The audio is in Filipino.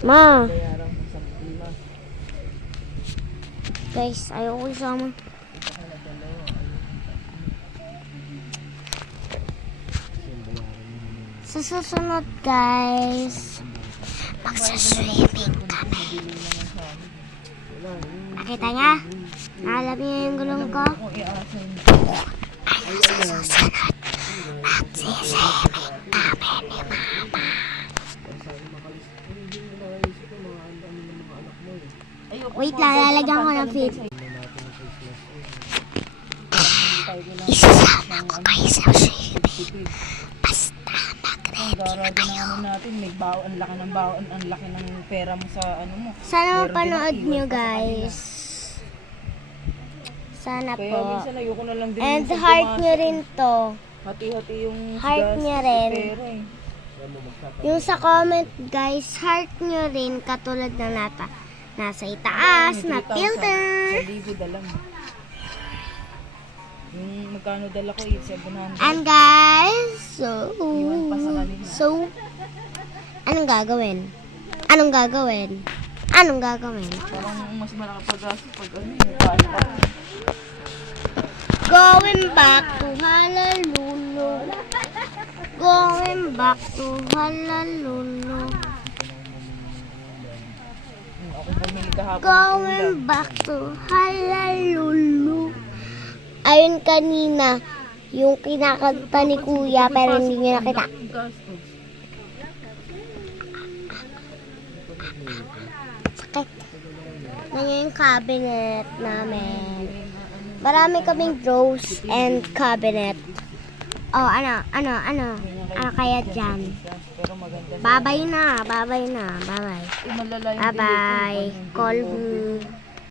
Ma, Bayaran mo sa lima. guys, ayoko isama. Sa susunod, guys, magsaswimming kami. Nakita niya? Naalap niya yung gulong ko? Ay, sa susunod, magsaswimming kami ni Mama. Wait lang, lalagyan ko ng feed. Isasama ko kayo sa swimming. Basta mag-ready na kayo. Natin, may baon, ang laki ng baon, ang laki ng pera mo sa ano mo. Sana mapanood nyo, guys. Sana Kaya po. minsan ayoko na lang din. And minsan heart pumasok nyo rin to. Hati-hati yung Heart gastos niya sa rin. pera eh. Yung sa comment, guys, heart nyo rin katulad na nasa itaas na filter. 1,000 dalang. Yung magkano dala ko, 700. And guys, Iwan pa sa kanila. anong gagawin? Anong gagawin? Anong gagawin? Parang mas malaki pa gastos pag ano yung paano pa. Going back to Honolulu. Going back to Honolulu. Ako bumili kahapon. Going back to Honolulu. Ayun kanina, yung kinakanta ni Kuya pero hindi niya nakita. Gastos. Sakit. Nandiyan yung cabinet namin. Marami kaming drawers and cabinet. Oh, ano kaya dyan? Pero maganda. Bye-bye na, bye-bye na, bye-bye. Malala yung Bye-bye. Call me.